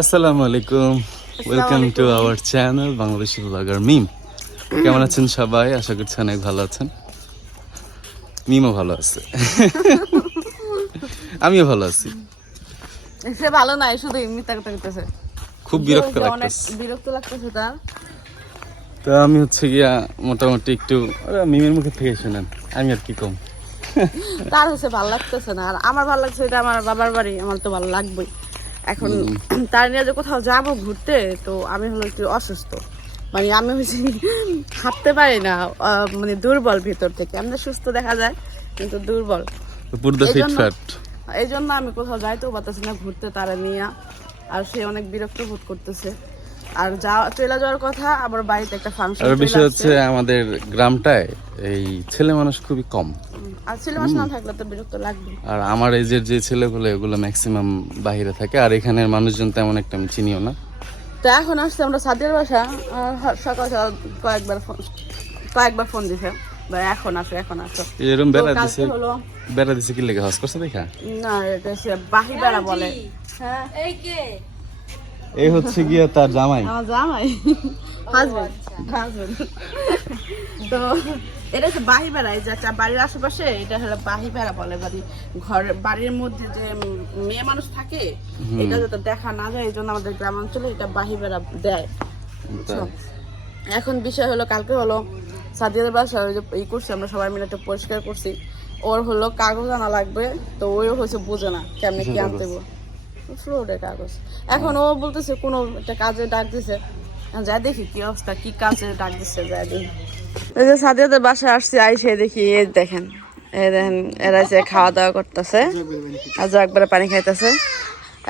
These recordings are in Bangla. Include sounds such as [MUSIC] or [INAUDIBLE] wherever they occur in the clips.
আসসালামু আলাইকুম। Welcome to our channel Bangladeshi blogger Meem কেমন আছেন সবাই? আশা করছি অনেক ভালো আছেন। মিমও ভালো আছে। [LAUGHS] আমিও ভালো আছি। সে ভালো নাই শুধু এমনি তাকে তাকতেছে খুব বিরক্ত লাগতেছে। বিরক্ত লাগতেছে তার। তো আমি হচ্ছে গিয়া মোটামুটি একটু মিমের মুখে থেকে শুনেন আমি আর কি কম। তার হচ্ছে ভালো লাগতেছে না। আর আমার ভালো লাগছে এটা আমার বাবার বাড়ি আমার তো ভালো লাগবেই। এখন তার নিয়ে যে কোথাও যাব ঘুরতে তো আমি হলো একটু অসুস্থ। মানে আমি হচ্ছে [LAUGHS] হাঁটতে পারি না মানে দুর্বল ভিতর থেকে। আমাদের সুস্থ দেখা যায় কিন্তু দুর্বল। এই জন্য- এই জন্য আমি কোথাও যাইতেও পারতেছি না ঘুরতে তারা নিয়ে। আর সে অনেক বিরক্ত বোধ করতেছে। আর যা চলে যাওয়ার কথা আবার বাড়িতে একটা ফাংশন আর বিষয় হচ্ছে আমাদের গ্রামটায় এই ছেলে মানুষ খুবই কম। আর ছেলে মাস না থাকলে তো বিরক্ত লাগবে আর আমার এজের যে ছেলেগুলো এগুলো ম্যাক্সিমাম বাইরে থাকে আর এখানের মানুষজন তেমন একটা আমি চিনিও না। তো এখন আসছে আমরা সাদিয়ার বাসা সকাল সকাল কয়েকবার ফোন কয়েকবার ফোন দিছে। এখন আসো এখন আসো এরকম বেড়া দিছে। বেড়া দিছে কি লেগে? হস করছে দেখা? না এটা বাহি বেড়া বলে। হ্যাঁ। এই হচ্ছে গিয়া তার জামাই। আমার জামাই। হাজবেন্ড হাজবেন্ড তো এটা হচ্ছে বাহি এই বাড়ির আশেপাশে এটা হলো বাহি বেড়া বলে বাড়ি। ঘর বাড়ির মধ্যে যে মেয়ে মানুষ থাকে এটা যাতে দেখা না যায় এই জন্য আমাদের গ্রামাঞ্চলে এটা বাহি বেড়া দেয়? এখন বিষয় হলো কালকে হলো সাদিয়াদের বাসা ওই যে ই করছি আমরা সবাই মিলে একটা পরিষ্কার করছি। ওর হলো কাগজ আনা লাগবে তো ওইও হচ্ছে বুঝে না কেমনে কি আনতে ফ্লোরে কাগজ। এখন ও বলতেছে, কোনো একটা কাজে ডাক দিছে। যা দেখি কি অবস্থা, কি কাজে ডাক দিচ্ছে যা দেখি। এই যে সাদিয়াদের বাসায় আসছি, আইসে দেখি, এই দেখেন এই দেখেন, এরা এসে খাওয়া দাওয়া করতেছে, আর একবারে পানি খাইতেছে।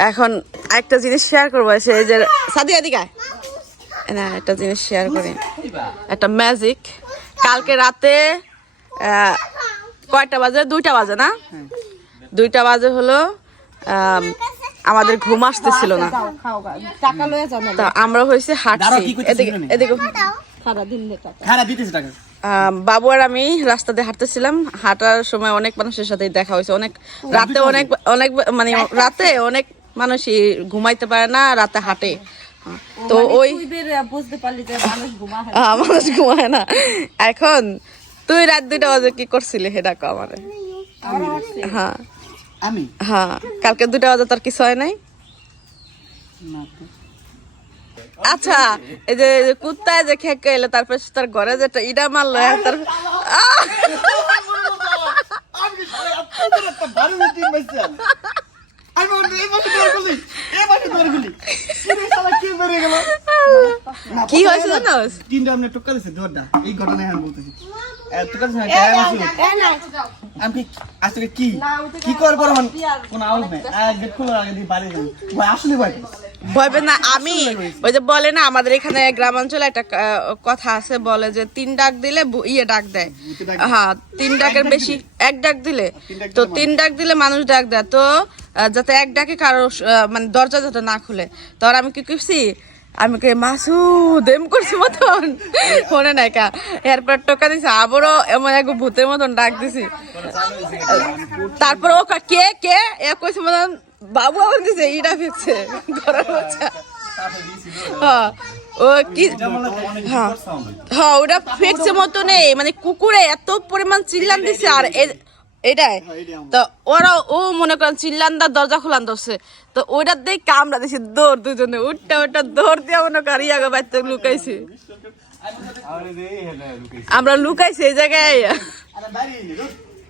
এখন একটা জিনিস শেয়ার করব, এই যে সাদিয়া আয়। না, একটা জিনিস শেয়ার করি। একটা ম্যাজিক কালকে রাতে কয়টা বাজে? দুইটা বাজে না? দুইটা বাজে হলো আমাদের ঘুম আসতেছিল না। টাকা লয়ে যাও না তা আমরা হয়েছে হাঁটছি। এদিকে এদিকে হ্যাঁ বাবু আর আমি রাস্তা দিয়ে হাঁটতেছিলাম। হাঁটার সময় অনেক মানুষের সাথে দেখা হয়েছে। অনেক রাতে অনেক অনেক মানে রাতে অনেক মানুষই ঘুমাইতে পারে না রাতে হাঁটে। তো ওই বুঝতে পারলি যে মানুষ ঘুমা মানুষ ঘুমায় না। এখন তুই রাত দুইটা বাজে কি করছিলি? সেটা কো আমারে। হ্যাঁ। আমি? হ্যাঁ কালকে দুইটা বাজে তোর কিছু হয় নাই? আচ্ছা এই যে এই যে কুত্তায় যে খেকে এলো তারপর তার ঘরে যেটা ইডা মারলো আর তার! আমি কি হয়েছে জানোস? তিনটা আপনি টুকা দিছে দৌড়টা এই ঘটনা এখন বলতেছি। আমি আজকে কি কি করার কোনো আওয়াজ নাই। খোলার আগে দিয়ে বাড়ি যাই ভাই আসলে ভাই। ভয় না আমি ওই যে বলে না আমাদের এখানে গ্রামাঞ্চলে একটা কথা আছে বলে যে তিন ডাক দিলে ইয়ে ডাক দেয়। হ্যাঁ তিন ডাকের বেশি এক ডাক দিলে। তো তিন ডাক দিলে মানুষ ডাক দেয়। তো যাতে এক ডাকে কারও মানে দরজা যাতে না খুলে। তখন আমি কি করছি আমি কে মাসুদ এম করছি মতন। মনে নাই কা। এরপর টোকা দিছে আবারও এমন এক ভূতের মতন ডাক দিছি। তারপর ও কা- কে কে? এ কইছে মতন বাবু আমার দিছে ইটা ফিকছে ঘরের বাচ্চা হ্যাঁ ও কি হ্যাঁ হ্যাঁ। ওটা ফিক্সে মতো নেই মানে কুকুরে এত পরিমাণ চিল্লান দিছে আর এটাই। তো ওরা ও মনে করেন চিল্লান দা দরজা খোলান ধরছে। তো ওইটার দিয়ে কামড়া দিছে দৌড় দুজনে উঠটা উঠটা দৌড় দিয়ে মনে করি আগে বাড়িতে লুকাইছি। আমরা লুকাইছি এই জায়গায়।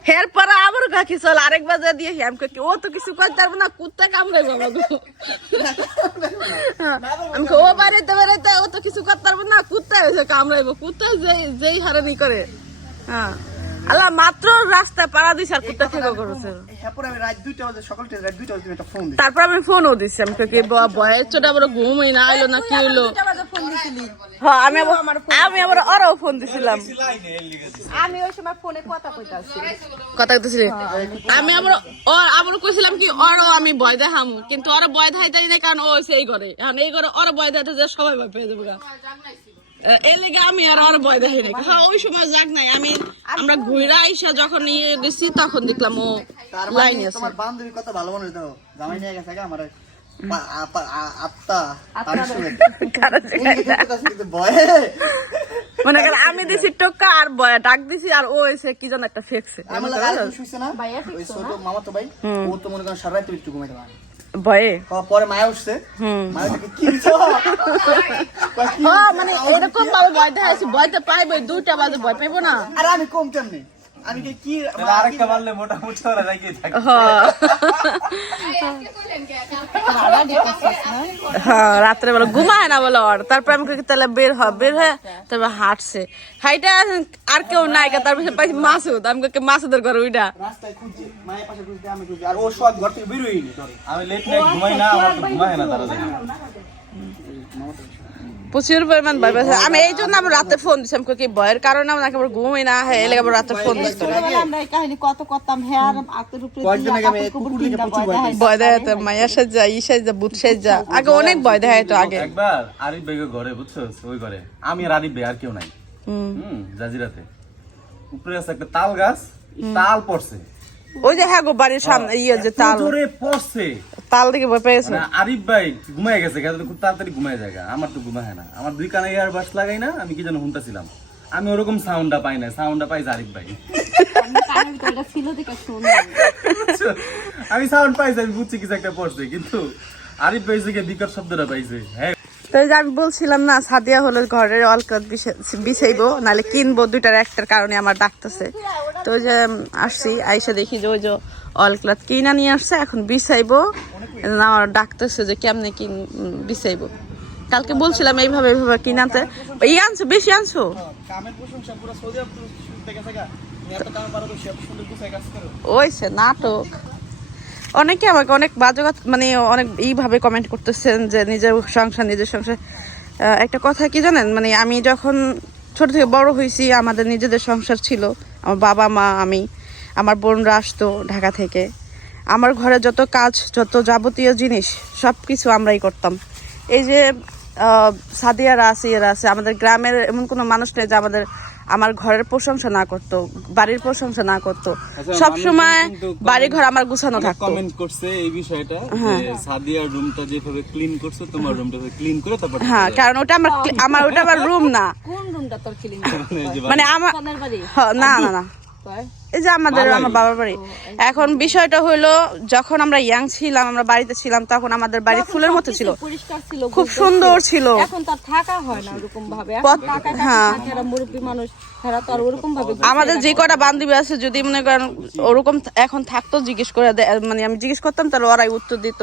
হের পরে আবার কাকি চল আরেক বাজে দিয়ে আমি কই ও তো কিছু করতে পারব না কুত্তা কামড়াইবো আমাকে। হ্যাঁ, আমি ও বাড়িতে বাড়িতে ও তো কিছু করতে পারব না কুত্তা এসে কামড়াইবো কুত্তা যেই যেই হারানি করে। হ্যাঁ। আল্লাহ মাত্র রাস্তায় পাড়া দিছে আর কুত্তা থেকে করেছে। এরপর আমি রাত দুইটা বাজে সকাল থেকে রাত দুইটা বাজে একটা ফোন দিই তারপর আমি ফোনও দিচ্ছি আমি কই, কি ব- বয়ের চোটা আবার ঘুমই না আইলো না কি হলো? হ্যাঁ আমি আমি আবার ওরাও ফোন দিছিলাম। আমি ওই সময় ফোনে কথা কইতাছি। কথা কইতেছিলি? আমি আবার ও আবার কইছিলাম কি ওরও আমি ভয় দেখাম। কিন্তু ওরা ভয় দেখাইতে না কারণ ও সেই ঘরে। এখন এই ঘরে ওরা ভয় দেখাতে যে সবাই ভয় পেয়ে যাবে লেগে আমি আর ওর ভয় দেখাই না হ্যাঁ ওই সময় যাক নাই আমি আমরা ঘুরে আইসা যখন ইয়ে গেছি তখন দেখলাম ও লাইনে মানে আছে। তোমার বান্ধবী কত ভালো মানুষ দাও জামাই নিয়ে গেছে আমার। আত্মা মনে করেন আমি দিছি টোকা আর বয়া ডাক দিছি আর ও এসে কি যেন একটা ফেকছে। আর না? মামা তো ভাই ও তো মনে করেন সারা রাত একটু ঘুমাইতে পারে না। ভয়ে। পরে মায়া উঠছে? [LAUGHS] মানে এরকম ভাবে ভয় দেখাইছি ভয়তে পাইবো দুইটা বাজে ভয় পাইবো না। আর আমি কম কেমনে? আমি কি কি আরেকটা মারলে মোটামুটি ওরা লাগিয়ে থাকে। হ্যাঁ। রাত্রে বেলা ঘুমায় না বলে ওর। তারপর আমি কই তাহলে বের হ বের হয়ে তারপর হাঁটছে। হাইটা আর কেউ নাই কা তারপর পাইছি মাসুদ আমি কই মাসুদের ঘর ওইটা রাস্তায় খুঁজছে মায়ের পাশে খুঁজছে আমি খুঁজছি। আর ও সব ঘর থেকে বেরোই আমি লেট নাইট ঘুমাই না আমার ঘুমায় না তারা দেখে প্রচুর পরিমাণ ভয় পাইছে আমি এই জন্য আমার রাতে ফোন দিছি আমি কি ভয়ের কারণে আমার একেবারে ঘুমাই না হ্যাঁ এলে আবার রাতে ফোন দিছি। আমরা এই কাহিনী কত করতাম ভয়। ভয় সাজা ই সাজা বুট সাজা। আগে অনেক ভয় দেখাইতো আগে। একবার আরিফ ঘরে বুঝছ? ওই ঘরে। আমি আর আরিফ ভাই আর কেউ নাই। হুম। হুম জাজিরাতে। উপরে আছে একটা তাল গাছ তাল পড়ছে। ওই যে হ্যাঁ গো বাড়ির সামনে ইয়ে যে তাল। জোরে পড়ছে। তাল দিকে ভয় পেয়েছে আরিফ ভাই ঘুমায় গেছে গেছে খুব তাড়াতাড়ি ঘুমায় যায় আমার তো ঘুমায় না। আমার দুই কানে ইয়ার বাস লাগাই না আমি কি যেন শুনতেছিলাম। আমি ওরকম সাউন্ডটা পাই না সাউন্ডটা পাইছে আরিফ ভাই। আমি। বুঝছ? আমি সাউন্ড পাইছি আমি বুঝছি কিছু একটা পড়ছে কিন্তু আরিফ ভাই থেকে বিকট শব্দটা পাইছে হ্যাঁ। তো এই যে আমি বলছিলাম না সাদিয়া হলো ঘরের অলকাত বিছাইবো নাহলে কিনবো দুইটার একটার কারণে আমার ডাকতেছে। তো ওই যে আসছি আইসা দেখি যে ওই যে অলক্লাত কিনা নিয়ে আসছে এখন বিছাইবো। আমার ডাকতেছে যে কেমনে উম, বিছাইবো। কালকে বলছিলাম এইভাবে এইভাবে কিনাতে। ই আনছো বেশি আনছো? তো সে নাটক। অনেকে আমাকে অনেক বাজে মানে অনেক এইভাবে কমেন্ট করতেছেন যে নিজের সংসার নিজের সংসার। একটা কথা কি জানেন? মানে আমি যখন ছোট থেকে বড় হয়েছি, আমাদের নিজেদের সংসার ছিল। আমার বাবা, মা, আমি, আমার বোনরা আসতো ঢাকা থেকে। আমার ঘরে যত কাজ, যত যাবতীয় জিনিস সব কিছু আমরাই করতাম। এই যে সাদিয়ারা আছে ইয়েরা আছে, আমাদের গ্রামের এমন কোনো মানুষ নেই যে আমাদের আমার ঘরের প্রশংসা না করতো বাড়ির প্রশংসা না করতো। সব সময় বাড়ি ঘর আমার গুছানো থাকতো। কমেন্ট করছে এই বিষয়টা যে সাদিয়ার রুমটা যেভাবে ক্লিন করছে তোমার রুমটা ক্লিন করে তারপর হ্যাঁ কারণ ওটা আমার আমার ওটা আমার রুম না। কোন রুমটা তোর ক্লিন মানে আমার বাড়ি? হ- না না না? এই যে আমাদের আমার বাবার বাড়ি। এখন বিষয়টা হলো যখন আমরা ইয়াং ছিলাম আমরা বাড়িতে ছিলাম তখন আমাদের বাড়ি ফুলের মতো ছিল। খুব সুন্দর ছিল। এখন তার থাকা হয় না ওরকম ভাবে এখন হ্যাঁ। মানুষ আমাদের যে কটা বান্ধবী আছে যদি মনে করেন ওরকম এখন থাকতো জিজ্ঞেস করে মানে আমি জিজ্ঞেস করতাম তাহলে ওরাই উত্তর দিত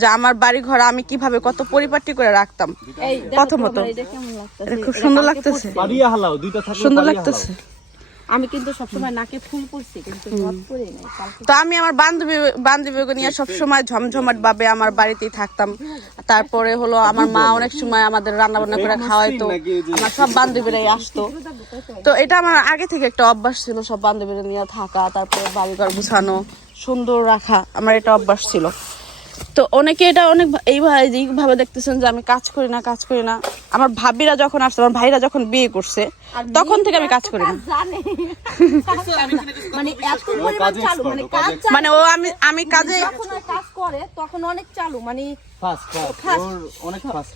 যে আমার বাড়ি ঘর আমি কীভাবে কত পরিপাটি করে রাখতাম। প্রথমত। আমার এটা কেমন লাগতেছে। এটা খুব সুন্দর লাগতেছে। সুন্দর লাগতেছে। আমি কিন্তু সবসময় নাকে ফুল পড়ছি কিন্তু তো আমি আমার বান্ধবী বান্ধবীকে নিয়ে সবসময় ঝমঝমাট ভাবে আমার বাড়িতেই থাকতাম। তারপরে হলো আমার মা অনেক সময় আমাদের রান্না বান্না করে খাওয়াইতো। আমার সব বান্ধবীরাই আসতো। তো এটা আমার আগে থেকে একটা অভ্যাস ছিল সব বান্ধবীরা নিয়ে থাকা তারপরে বাড়িঘর গুছানো সুন্দর রাখা আমার এটা অভ্যাস ছিল। তো অনেকে এটা অনেক এইভাবে এইভাবে দেখতেছেন যে আমি কাজ করি না কাজ করি না। আমার ভাবিরা যখন আসছে আমার ভাইরা যখন বিয়ে করছে তখন থেকে আমি কাজ করি না। [LAUGHS] মানে মানে কাজ মানে ও আমি আমি কাজে যখন কাজ করে তখন অনেক চালু মানে অনেক ফাস্ট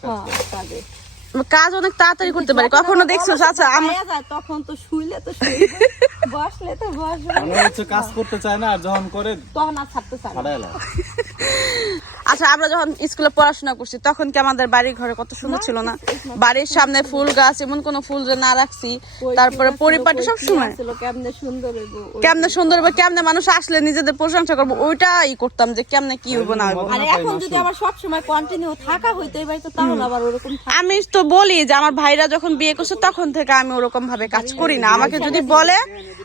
কাজে কাজ অনেক তাড়াতাড়ি করতে পারে। কখনো দেখছ? আচ্ছা আমরা তখন তো শুইলে তো বসলে তো বসবে। হচ্ছে কাজ করতে চায় না আর যখন করে তখন আর ছাড়তে চায় না। আচ্ছা আমরা যখন স্কুলে পড়াশোনা করছি তখন কি আমাদের বাড়ি ঘরে কত সুন্দর ছিল না? বাড়ির সামনে ফুল গাছ এমন কোনো ফুল যে না রাখছি তারপরে পরিপাটি সব সময়। ছিল কেমনে সুন্দর কেমনে সুন্দর হবে কেমনে মানুষ আসলে নিজেদের প্রশংসা করব ওইটাই করতাম যে কেমনে কি হইব না হইব। এখন যদি আবার সব সময় কন্টিনিউ থাকা হইতো এবার তো তাহলে আবার ওরকম আমি তো বলি যে আমার ভাইরা যখন বিয়ে করছে তখন থেকে আমি ওরকম ভাবে কাজ করি না। আমাকে যদি বলে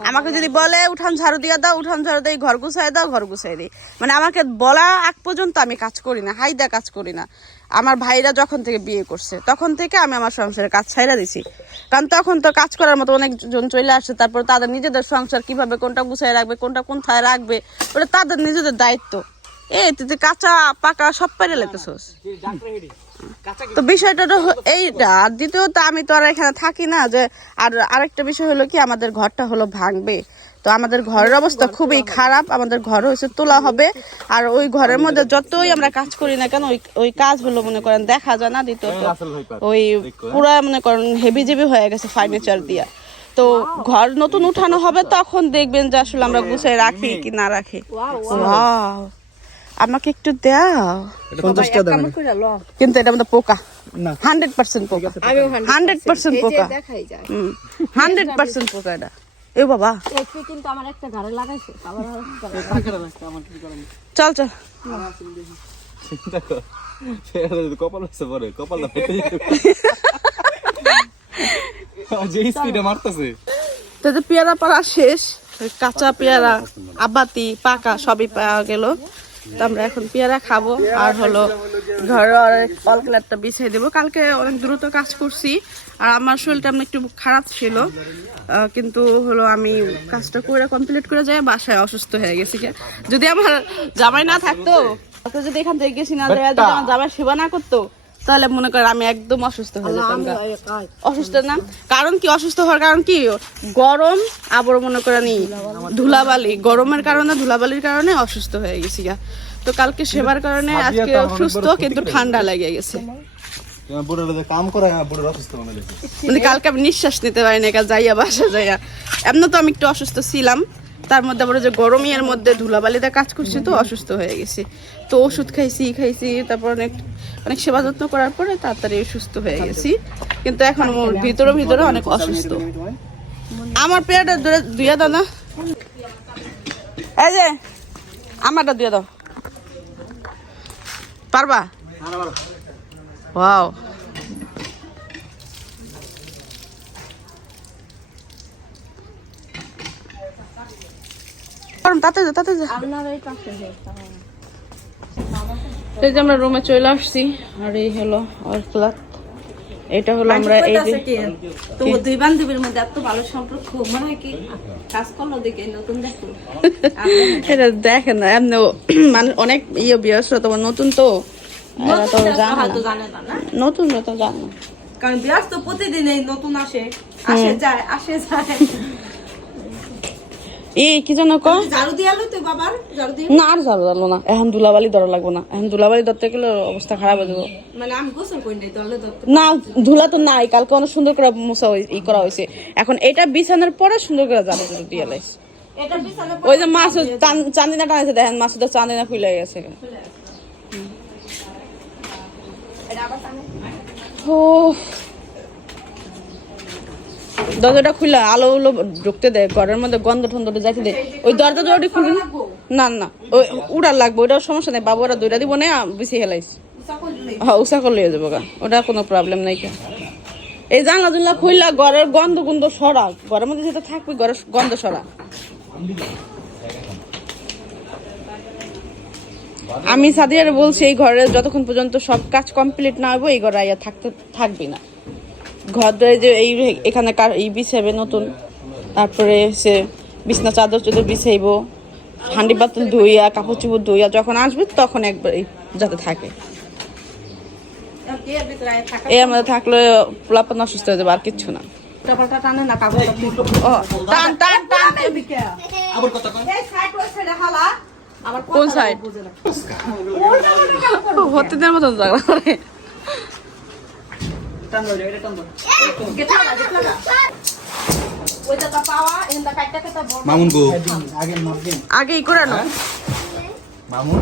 আমাকে যদি বলে উঠান ঝাড়ু দিয়ে দাও উঠান ঝাড়ু দিয়ে ঘর গুছাই দাও ঘর গুছাই দিই। মানে আমাকে বলা আগ পর্যন্ত আমি কাজ করি না হাইদা কাজ করি না। আমার ভাইরা যখন থেকে বিয়ে করছে, তখন থেকে আমি আমার সংসারে কাজ ছাইরা দিছি। কারণ তখন তো কাজ করার মতো অনেকজন চলে আসছে তারপর তাদের নিজেদের সংসার কীভাবে, কোনটা গুছাই রাখবে, কোনটা কোনথায় রাখবে, ওটা তাদের নিজেদের দায়িত্ব। এই তুই কাঁচা, পাকা সব পাইরে লেগেছোস তো বিষয়টা তো এইটা। আর দ্বিতীয়ত, আমি তো আর এখানে থাকি না যে, আর আরেকটা বিষয় হলো কি, আমাদের ঘরটা হলো ভাঙবে। তো আমাদের ঘরের অবস্থা খুবই খারাপ আমাদের ঘর হয়েছে তোলা হবে। আর ওই ঘরের মধ্যে যতই আমরা কাজ করি না কেন ওই ওই কাজ হলো মনে করেন দেখা যায় না দ্বিতীয়ত। ওই পুরা মনে করেন হেভি জেবি হয়ে গেছে ফার্নিচার দিয়া। তো ঘর নতুন উঠানো হবে তখন দেখবেন যে আসলে আমরা গুছিয়ে রাখি কি না রাখি! আমাকে একটু দাও। কিন্তু এটা মধ্যে পোকা। না। হান্ড্রেড পার্সেন্ট পোকা। হান্ড্রেড পার্সেন্ট পোকা। হান্ড্রেড পার্সেন্ট পোকা এটা। এ বাবা। একটু কিন্তু আমার একটা ঘাড়ে লাগাইছে [LAUGHS] চল চল। কপাল হচ্ছে পরে কপাল যে স্পিডে মারতেছে। তো পেয়ারা পাড়া শেষ কাঁচা পেয়ারা আবাতি পাকা সবই পাওয়া গেল। তো আমরা এখন পেয়ারা খাব। আর হলো ঘরে অল কালারটা বিছিয়ে দেবো। কালকে অনেক দ্রুত কাজ করছি। আর আমার শরীরটা আমি একটু খারাপ ছিল। কিন্তু হলো আমি কাজটা করে কমপ্লিট করে যাই বাসায় অসুস্থ হয়ে গেছি যদি আমার জামাই না থাকতো যদি এখান থেকে গেছি না জামাই সেবা না করতো তাহলে মনে করেন আমি একদম অসুস্থ হয়ে যেতাম অসুস্থ না? কারণ কি অসুস্থ হওয়ার কারণ কি? গরম আবার মনে করেন ধুলাবালি। গরমের কারণে ধুলাবালির কারণে অসুস্থ হয়ে গেছি গা। তো কালকে সেবার কারণে আজকে অসুস্থ কিন্তু ঠান্ডা লেগে গেছে। বুড়োর কাম করে বুড়োর অসুস্থ মনে কালকে আমি নিঃশ্বাস নিতে পারি না কাল যাইয়া বাসা যাইয়া। এমন তো আমি একটু অসুস্থ ছিলাম। তার মধ্যে আবার যে গরমের মধ্যে ধুলাবালিতে কাজ করছি তো অসুস্থ হয়ে গেছি। তো ওষুধ খাইছি খাইছি তারপর অনেক অনেক সেবা যত্ন করার পরে তাড়াতাড়ি সুস্থ হয়ে গেছি। কিন্তু এখন ওর ভিতরে ভিতরে অনেক অসুস্থ। আমার পেয়ারটা দুইয়া দাও না। এই যে আমারটা দিয়ে দাও। পারবা। ওয়াও। তাতে যা তাতে যা। এই যে আমরা রুমে চলে আসছি আর এই হলো ক্লাস এটা হলো আমরা এই যে তো দুই বান্ধবীর মধ্যে এত ভালো সম্পর্ক মনে হয় কি কাজ করল দেখে নতুন দেখো? এটা দেখেন না এমনি মানে অনেক ইয়ে বিয়স তোমার নতুন তো। এরা তো জানে না। নতুন তো জানে কারণ বিয়াস তো প্রতিদিন এই নতুন আসে আসে যায় আসে যায়। এই কি জানো ক ঝাড়ু দিয়ে তুই বাবার ঝাড়ু দিয়ে না আর না। এখন দুলাবালি ধরা লাগবো না। এখন দুলাবালি ধরতে গেলে অবস্থা খারাপ হয়ে যাব। মানে আমি গোসল করি নাই দলে দত্ত না ধুলা তো নাই। কালকে অনেক সুন্দর করে মোছা ই করা হয়েছে। এখন এটা বিছানার পরে সুন্দর করে যাবে যদি দিয়ে ওই যে চান- চান্দিনা টানাইছে দেখেন মাসুদের চান্দিনা খুলে গেছে। ও দরজাটা খুলে আলো উলো ঢুকতে দেয়, ঘরের মধ্যে গন্ধ টন্ধ যাইতে দেয়। ওই দরজা দরজাটি খুলবি না? না ওই উড়ার লাগবে ওটা সমস্যা নেই। বাবু ওরা দুইটা দিব না বেশি হেলাইস হ্যাঁ উষা করলে হয়ে যাব গা। ওটা কোনো প্রবলেম নাই কে। এই জানলা জুনলা খুললা ঘরের গন্ধ গন্ধ সরা। ঘরের মধ্যে যেটা থাকবে, ঘরের গন্ধ সরা। আমি সাদিয়ারে বলছি, এই ঘরে যতক্ষণ পর্যন্ত সব কাজ কমপ্লিট না হবে এই ঘরে আইয়া থাকতে থাকবি না। ঘর ধরে যে এই এখানে কার এই বিছাবে নতুন। তারপরে সে বিছনা চাদর চাদর বিছাইব হান্ডি পাতল ধুইয়া কাপড় চুপড় ধুইয়া যখন আসবে তখন একবার এই যাতে থাকে। এই আমাদের থাকলে পোলাপান অসুস্থ হয়ে যাবে আর কিচ্ছু না। কোন সাইড? হতে দেওয়ার মতন জায়গা করে টান দাও এটা টান দাও ওইটা তো পাওয়া এন্ডা কাটটা কাটা বড় মামুন গো আগে আগেই করে না মামুন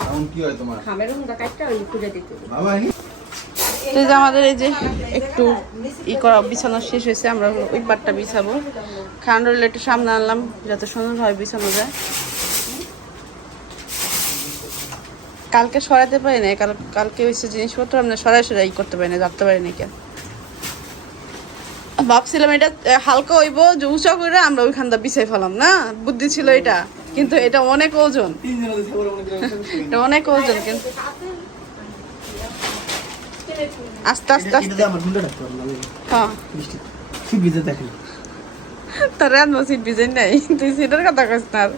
মামুন কি হয় তোমার? খামের উন্ডা কাটটা ওই খুঁজে দিতে বাবা তো যে আমাদের এই যে একটু ই করা বিছানো শেষ হয়েছে আমরা ওই বারটা বিছাবো। খান একটু সামনে আনলাম যাতে সুন্দর হয় বিছানো যায়। কালকে সরাতে পারি না কাল কালকে হয়েছে জিনিসপত্র আমরা সরাই সরাই করতে পারি না যাতে পারি না কেন। ভাবছিলাম এটা হালকা হইব যে উঁচা করে আমরা ওইখানটা বিছাই ফেলাম না? বুদ্ধি ছিল এটা কিন্তু এটা অনেক ওজন। এটা অনেক ওজন কিন্তু আস্তে আস্তে আস্তে। হ্যাঁ। ভিজে তোর রাত মসজিদ বিজয় নাই তুই সেটার কথা কস না আর।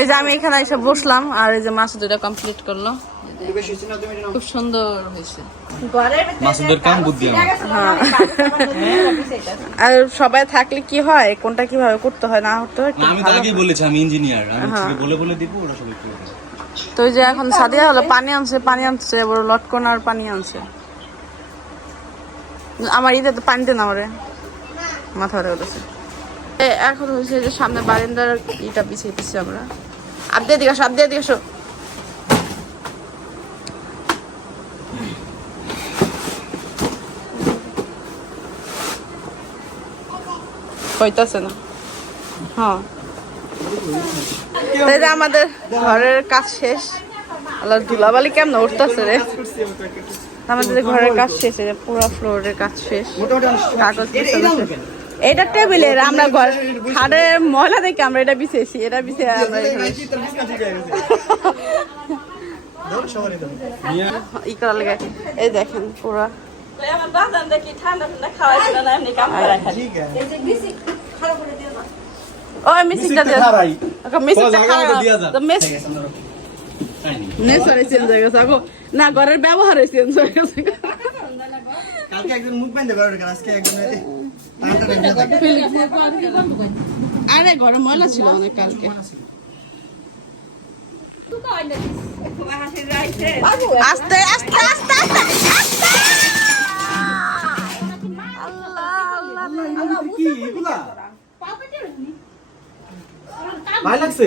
এই যে আমি এখানে এসে বসলাম আর এই যে মাছ দুটা কমপ্লিট করল। খুব সুন্দর হয়েছে। আমার। আর সবাই থাকলে কি হয়? কোনটা কীভাবে করতে হয় না হতে হয় আমি আগেই বলেছি আমি ইঞ্জিনিয়ার আমি বলে বলে দিব ওরা সবাই তো যে এখন সাদিয়া হলো পানি আনছে পানি আনছে বড় লটকন আর পানি আনছে। আমার ঈদে তো পানি দেন আমারে মাথা ধরে উঠেছে এখন হয়েছে যে সামনে বারান্দার ইটা পিছিয়ে পিছিয়ে আমরা। হ্যাঁ। আমাদের ঘরের কাজ শেষ। ধুলাবালি কেমন উঠতেছে রে? আমাদের ঘরের কাজ শেষ পুরো ফ্লোরের কাজ শেষ। কাগজ এটা- টেবিলের আমরা ঘর খাটের ময়লা দেখে আমরা এটা বিছেছি এটা বিছে আমরা এই। ই লাগে। দেখেন পুরো। ওই মিসিকটা দিয়ে ওকে মিসিকটা। খারাপ তো মেস নেসারে চেঞ্জ হয়ে গেছে আগো না ঘরের ব্যবহারে চেঞ্জ হয়ে গেছে। কালকে একজন মুখ ঘরে আজকে একজন আরে ঘরে ময়লা ছিল অনেক কালকে। আস্তে আস্তে আস্তে আস্তে কি, এগুলা? ভালো লাগছে?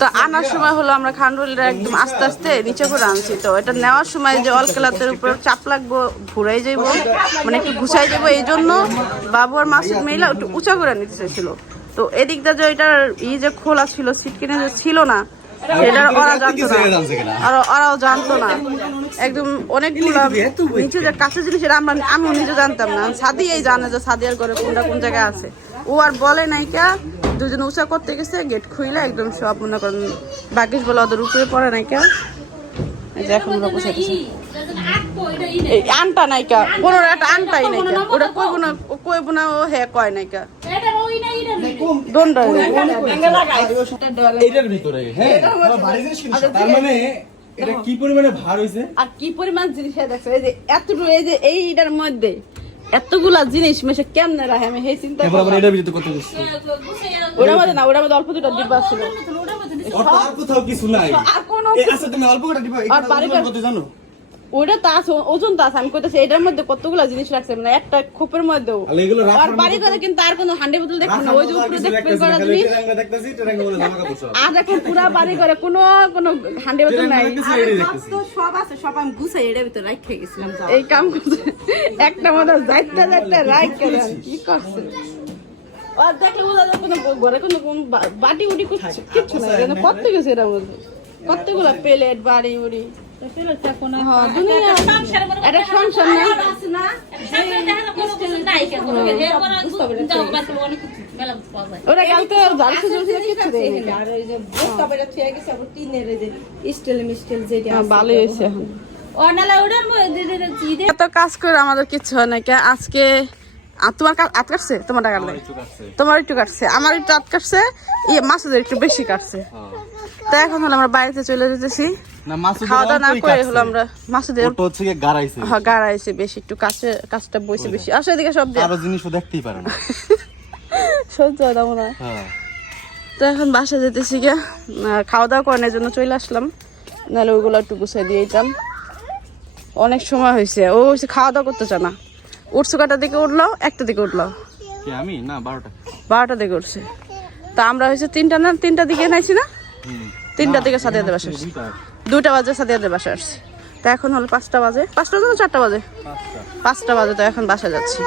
তো আনার সময় হলো আমরা খান্ডুলিরা একদম আস্তে আস্তে নিচে করে আনছি। তো এটা নেওয়ার সময় যে অলকেলাতের উপর চাপ লাগবো, ঘুরাই যাইব মানে একটু ঘুষাই যাব এই জন্য বাবু আর মাসুদ মেয়েলা একটু উঁচা করে নিতে চাইছিল। তো এদিকটা যে এটার ই যে খোলা ছিল, সিট কিনে যে ছিল না সেটা ওরা জানতো না। আর ওরাও জানতো না। একদম অনেকগুলো নিচে যে কাছে জিনিস, এটা আমরা আমিও নিজে জানতাম না। সাদি এই জানে যে সাদিয়ার ঘরে কোনটা কোন জায়গায় আছে। ও আর বলে নাই কা দুজন উঁচা করতে গেছে গেট খুইলে একদম সব মনে করেন বাকিস বলে ওদের উপরে পড়ে নাই কা এই যে এখন ওরা বসাইতেছে আনটা নাই কা কোনো একটা আনটাই নাই কা ওটা কইব না কইব না ও হে কয় নাই কা এটার ভিতরে হ্যাঁ? তার মানে এটা কি পরিমাণে ভার হইছে? আর কি পরিমাণ জিনিস দেখছ এই যে এতটুকু এই যে এইটার মধ্যে এতগুলা জিনিস মেশে কেমনে রাখে? আমি সেই চিন্তা এবার আবার এটা এটার ভিতরে কত দিছি ওরা মধ্যে না ওরা মধ্যে অল্প দুটো ডিব্বা ছিল। আর কোথাও কিছু নাই। আর কোন আচ্ছা, তুমি অল্প করে ডিব্বা আর এখানে বাড়ি কত জানো? ওটা তো আছে ওজন তো আছে আমি কইতেছি এটার মধ্যে কতগুলা জিনিস রাখছে মানে একটা খোপের মধ্যেও। আর বাড়ি করে কিন্তু আর কোনো হান্ডি বোতল দেখবেন না। ওই যে [LAUGHS] আর উপরে কিছু দেখবেন করা সব। আর এখন পুরা বাড়ি করে কোনো কোনো হান্ডি বোতল নাই। সব আছে সব আমি গুছাই ভিতরে রাখে গেছিলাম এই কাম করছে। একটা মতো যাইতে যাইতে কি করছে? আর দেখলে বোঝা যায় কোনো ঘরে কোনো বাটি উটি কিচ্ছু কিচ্ছু নাই। মানে কত গেছে এর মধ্যে কতগুলো প্লেট বাড়ি উড়ি হ্যাঁ এটা সংসার না। ওরা কালকে জালসে জালসে কিচ্ছু দেয়নি আর ওই যে বস্তা বেড়ে থুয়ে গেছে আবার টিনের যে স্টিল মিস্টিল যেটা হ্যাঁ, হয়েছে এখন। ও নালা ওটার মধ্যে যে- যে চিড়ে এত কাজ করে আমাদের কিচ্ছু হয় না কে? আজকে আ, তোমার আট কাটছে তোমার টাকা নেই তোমার একটু কাটছে। আমার একটু আট কাটছে ইয়ে মাসুদের একটু বেশি কাটছে। তো এখন হলো আমরা বাড়িতে চলে যেতেছি। খাওয়া দাওয়া না করে হলো আমরা মাসুদের ওটা হচ্ছে গাড়াইছে হ্যাঁ গাড়াইছে বেশি একটু কাছে কাজটা বইছে বেশি। আসলে এদিকে সব আরও জিনিসও দেখতেই পারে না। [LAUGHS] সহ্য হয় হ্যাঁ। তো এখন বাসা যেতেছি গিয়া। খাওয়া দাওয়া করানোর জন্য চলে আসলাম। নাহলে ওইগুলো একটু গুছিয়ে দিয়ে দিতাম। অনেক সময় হয়েছে। ও হচ্ছে খাওয়া দাওয়া করতে চায় না। উঠছো কাটার দিকে উঠল একটা দিকে উঠল আমি? না বারোটা। বারোটা দিকে উঠছে। তা আমরা হয়েছে তিনটা না তিনটা দিকে নাইছি না। তিনটা দিকে সাথে বাসা দুইটা দুটা বাজে সাদিয়াদের বাসা আসছি। তো এখন হলো পাঁচটা বাজে। পাঁচটা বাজে না চারটা বাজে? পাঁচটা। বাজে তো এখন বাসা যাচ্ছি।